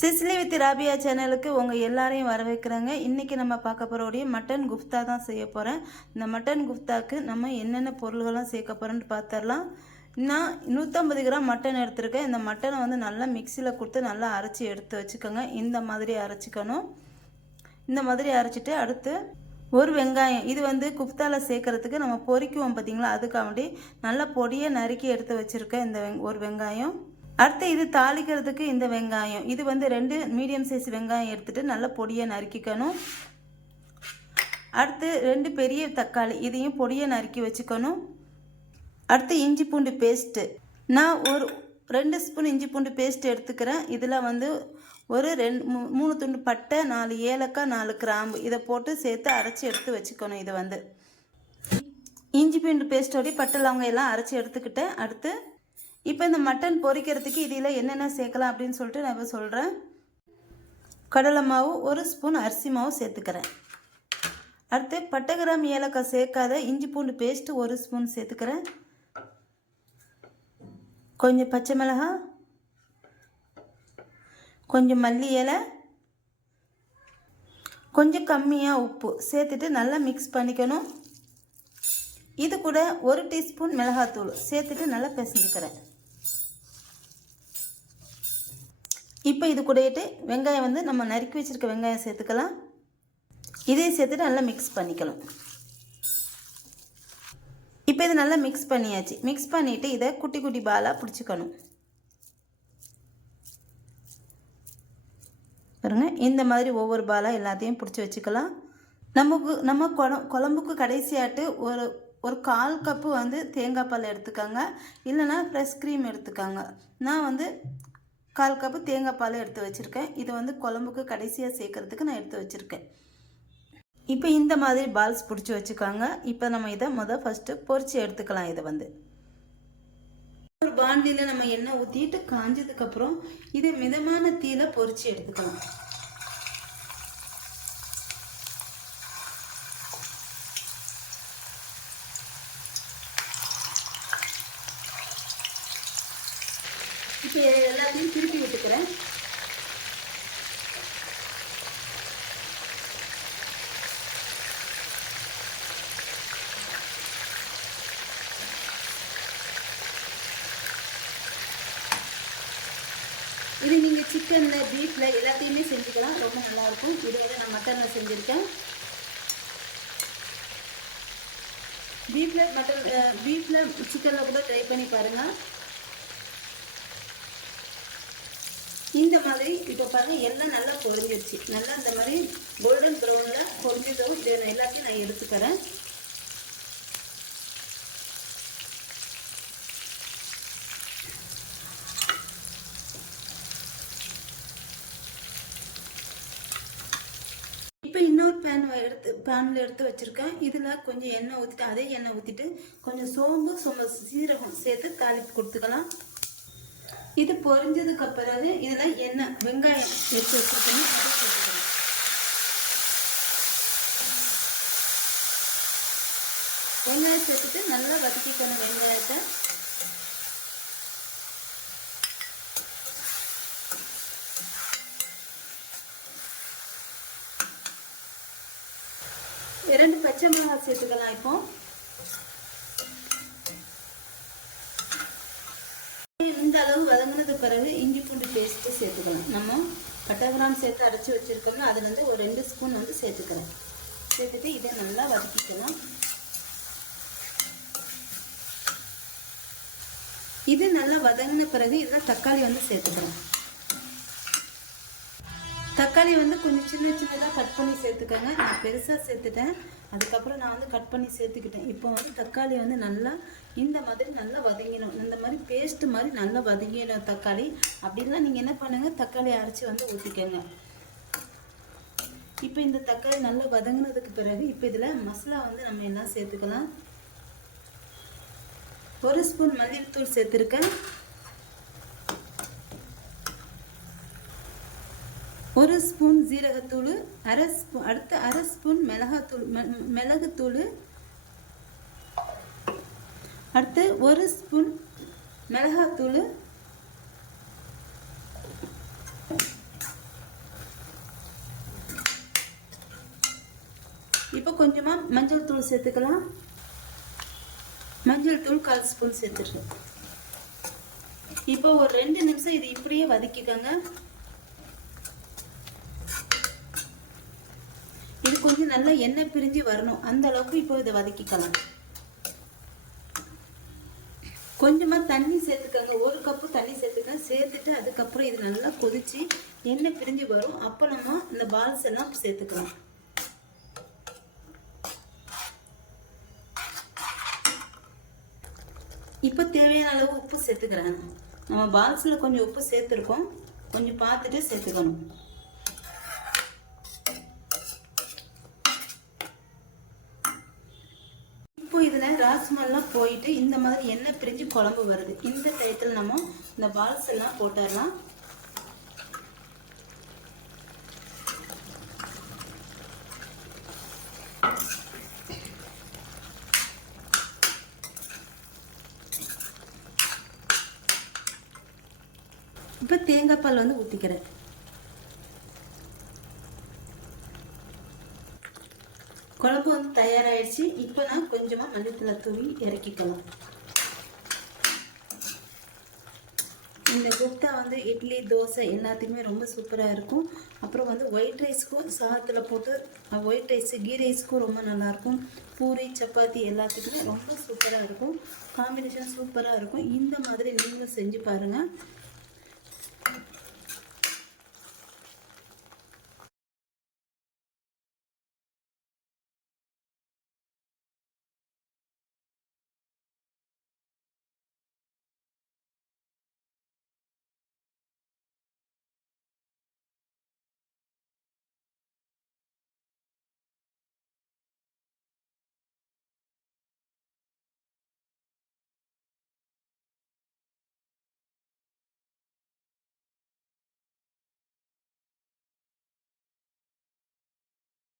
சிஸ்லி with Rabia சேனலுக்கு உங்கள் எல்லாரையும் வரவேற்கிறேங்க. இன்றைக்கி நம்ம பார்க்க போகிறோடைய மட்டன் குஃப்தா தான் செய்ய போகிறேன் இந்த மட்டன் குஃப்தாக்கு நம்ம என்னென்ன பொருள்கள்லாம் சேர்க்க போகிறோன்னு பார்த்துடலாம் நான் நூற்றம்பது கிராம் மட்டன் எடுத்திருக்கேன். இந்த மட்டனை வந்து நல்லா மிக்சியில் கொடுத்து நல்லா அரைச்சி எடுத்து வச்சுக்கோங்க. இந்த மாதிரி அரைச்சிக்கணும். இந்த மாதிரி அரைச்சிட்டு அடுத்து ஒரு வெங்காயம். இது வந்து குப்தாவில் சேர்க்குறதுக்கு நம்ம பொரிக்குவோம் பார்த்தீங்களா அதுக்காண்டி நல்லா பொடியை நறுக்கி எடுத்து வச்சுருக்கேன். இந்த வெங் ஒரு வெங்காயம். அடுத்து இது தாளிக்கிறதுக்கு இந்த வெங்காயம். இது வந்து ரெண்டு மீடியம் சைஸ் வெங்காயம் எடுத்துகிட்டு நல்லா பொடியை நறுக்கிக்கணும். அடுத்து ரெண்டு பெரிய தக்காளி இதையும் பொடியை நறுக்கி வச்சுக்கணும். அடுத்து இஞ்சி பூண்டு பேஸ்ட்டு நான் ஒரு ரெண்டு ஸ்பூன் இஞ்சி பூண்டு பேஸ்ட் எடுத்துக்கிறேன். இதில் வந்து ஒரு ரெண்டு மூ- மூணு துண்டு பட்டை நாலு ஏலக்காய் நாலு கிராம்பு இதை போட்டு சேர்த்து அரைச்சி எடுத்து வச்சுக்கணும் இதை வந்து. இஞ்சி பூண்டு பேஸ்ட்டோடய பட்டை லவங்க எல்லாம் அரைச்சி எடுத்துக்கிட்டேன். அடுத்து இப்போ இந்த மட்டன் பொரிக்கிறதுக்கு இதில் என்னென்ன சேர்க்கலாம் அப்படின்னு சொல்லிட்டு நான் இப்போ சொல்கிறேன் கடலை மாவு ஒரு ஸ்பூன் அரிசி மாவு சேர்த்துக்கிறேன். அடுத்து பட்டை கிராம் ஏலக்காய் சேர்க்காத இஞ்சி பூண்டு பேஸ்ட்டு ஒரு ஸ்பூன் சேர்த்துக்கிறேன். கொஞ்சம் பச்சை மிளகா கொஞ்சம் மல்லி இலை கொஞ்சம் கம்மியாக உப்பு சேர்த்துட்டு நல்லா மிக்ஸ் பண்ணிக்கணும். இது கூட ஒரு டீஸ்பூன் மிளகாத்தூள் சேர்த்துட்டு நல்லா பிசைஞ்சுக்கிறேன். இப்போ இது கூடயிட்டு வெங்காயம் வந்து நம்ம நறுக்கி வச்சுருக்க வெங்காயம் சேர்த்துக்கலாம். இதையும் சேர்த்துட்டு நல்லா மிக்ஸ் பண்ணிக்கலாம். இப்போ இது நல்லா மிக்ஸ் பண்ணியாச்சு. மிக்ஸ் பண்ணிவிட்டு இதை குட்டி குட்டி பாலாக பிடிச்சிக்கணும். பாருங்க இந்த மாதிரி ஒவ்வொரு பாலாக எல்லாத்தையும் பிடிச்சி வச்சுக்கலாம். நமக்கு நம்ம குழம்புக்கு கடைசியாட்டு ஒரு ஒரு கால் கப்பு வந்து தேங்காய் பால் எடுத்துக்கோங்க. இல்லைன்னா ஃப்ரெஷ் க்ரீம் எடுத்துக்கோங்க. நான் வந்து கால் கப்பு தேங்காய் பால் எடுத்து வச்சுருக்கேன். இது வந்து குழம்புக்கு கடைசியாக சேர்க்கறதுக்கு நான் எடுத்து வச்சுருக்கேன். இப்போ இந்த மாதிரி பால்ஸ் பிடிச்சி வச்சுக்கோங்க. இப்போ நம்ம இதை முதல் ஃபஸ்ட்டு பொரிச்சு எடுத்துக்கலாம் இதை வந்து. ஒரு பாண்டியில் நம்ம எண்ணெய் ஊற்றிட்டு காஞ்சதுக்கப்புறம் இதை மிதமான தீயில் பொரிச்சு எடுத்துக்கலாம் இப்போ எல்லாத்தையும் திருப்பி விட்டுக்கிறேன் இது நீங்கள் சிக்கனில் பீஃபில் எல்லாத்தையுமே செஞ்சுக்கலாம். ரொம்ப நல்லாயிருக்கும். இது வந்து நான் மட்டனில் செஞ்சுருக்கேன். பீஃபில் மட்டன் பீஃபில் சிக்கனில் கூட ட்ரை பண்ணி பாருங்கள் இந்த மாதிரி இப்போ பாருங்கள் எல்லாம் நல்லா பொரிஞ்சிருச்சு. நல்லா இந்த மாதிரி கோல்டன் ப்ரௌனில் பொரிஞ்சதும் இது எல்லாத்தையும் நான் எடுத்துக்கிறேன் இப்போ இன்னொரு பேன் எடுத்து பேனில் எடுத்து வச்சுருக்கேன். இதில் கொஞ்சம் எண்ணெய் ஊற்றிட்டு அதே எண்ணெய் ஊற்றிட்டு கொஞ்சம் சோம்பு சும சீரகம் சேர்த்து தாளிப்பு கொடுத்துக்கலாம். இது பொரிஞ்சதுக்கு பிறகு இதில் எண்ணெய் வெங்காயம் எடுத்து வச்சுருக்கேன். அதை வெங்காயம் சேர்த்துட்டு நல்லா வதக்கிக்கணும் வெங்காயத்தை. இரண்டு பச்சை மிளகாய் சேர்த்துக்கலாம் இப்போ. இந்த அளவு வதங்கினது பிறகு இஞ்சி பூண்டு பேஸ்ட்டு சேர்த்துக்கலாம். நம்ம பட்டை கிராம் சேர்த்து அரைச்சி வச்சுருக்கோம்னா அதுலேருந்து ஒரு ரெண்டு ஸ்பூன் வந்து சேர்த்துக்கலாம். சேர்த்துட்டு இதை நல்லா வதக்கிக்கலாம். இது நல்லா வதங்கின பிறகு இதில் தக்காளி வந்து சேர்த்துக்கலாம். தக்காளி வந்து கொஞ்சம் சின்ன சின்னதாக கட் பண்ணி சேர்த்துக்கோங்க. நான் பெருசாக சேர்த்துட்டேன். அதுக்கப்புறம் நான் வந்து கட் பண்ணி சேர்த்துக்கிட்டேன். இப்போ வந்து தக்காளி வந்து நல்லா இந்த மாதிரி நல்லா வதங்கிடும் இந்த மாதிரி பேஸ்ட்டு மாதிரி நல்லா வதங்கிடும் தக்காளி. அப்படிலாம் நீங்கள் என்ன பண்ணுங்கள் தக்காளி அரைச்சி வந்து ஊற்றிக்கோங்க இப்போ இந்த தக்காளி நல்லா வதங்கினதுக்கு பிறகு இப்போ இதில் மசாலா வந்து நம்ம என்ன சேர்த்துக்கலாம். ஒரு ஸ்பூன் மல்லித்தூள் சேர்த்துருக்கேன். ஒரு ஸ்பூன் ஜீரகத்தூள் அரை ஸ்பூன் அடுத்து அரை ஸ்பூன் மிளகாத்தூள் மிளகுத்தூள். அடுத்து ஒரு ஸ்பூன் மிளகாத்தூள். இப்போ கொஞ்சமாக மஞ்சள் தூள் சேர்த்துக்கலாம். மஞ்சள் தூள் கால் ஸ்பூன் சேர்த்துட்டு இப்போ ஒரு ரெண்டு நிமிஷம் இது இப்படியே வதக்கிக்கோங்க. நல்லா எண்ணெய் பிரிஞ்சு வரணும். அந்த அளவுக்கு இப்போ இதை வதக்கிக்கலாம். கொஞ்சமாக தண்ணி சேர்த்துக்கோங்க. ஒரு கப்பு தண்ணி சேர்த்துக்க சேர்த்துட்டு அதுக்கப்புறம் இது நல்லா கொதிச்சு எண்ணெய் பிரிஞ்சு வரும். அப்போ நம்ம இந்த பால்ஸ் எல்லாம் சேர்த்துக்கலாம். இப்போ தேவையான அளவு உப்பு சேர்த்துக்கிறேன். நம்ம பால்ஸில் கொஞ்சம் உப்பு சேர்த்துருக்கோம். கொஞ்சம் பார்த்துட்டு சேர்த்துக்கணும். இதில் ராஸ்மெல்லாம் போயிட்டு இந்த மாதிரி எண்ணெய் பிரிஞ்சு குழம்பு வருது. இந்த டயத்தில் நம்ம இந்த பால்ஸ் எல்லாம் போட்டுடலாம். இப்போ தேங்காய் பால் வந்து ஊற்றிக்கிறேன் குழம்பு வந்து தயாராகிடுச்சு இப்போ நான் கொஞ்சமாக மல்லித்தலை தூவி இறக்கிக்கலாம். இந்த குப்தா வந்து இட்லி தோசை எல்லாத்துக்குமே ரொம்ப சூப்பராக இருக்கும். அப்புறம் வந்து ஒயிட் ரைஸ்க்கும் சாதத்தில் போட்டு ஒயிட் ரைஸு கீ ரைஸ்க்கும் ரொம்ப நல்லாயிருக்கும் பூரி சப்பாத்தி எல்லாத்துக்குமே ரொம்ப சூப்பராக இருக்கும். காம்பினேஷன் சூப்பராக இருக்கும். இந்த மாதிரி நீங்களும் செஞ்சு பாருங்கள்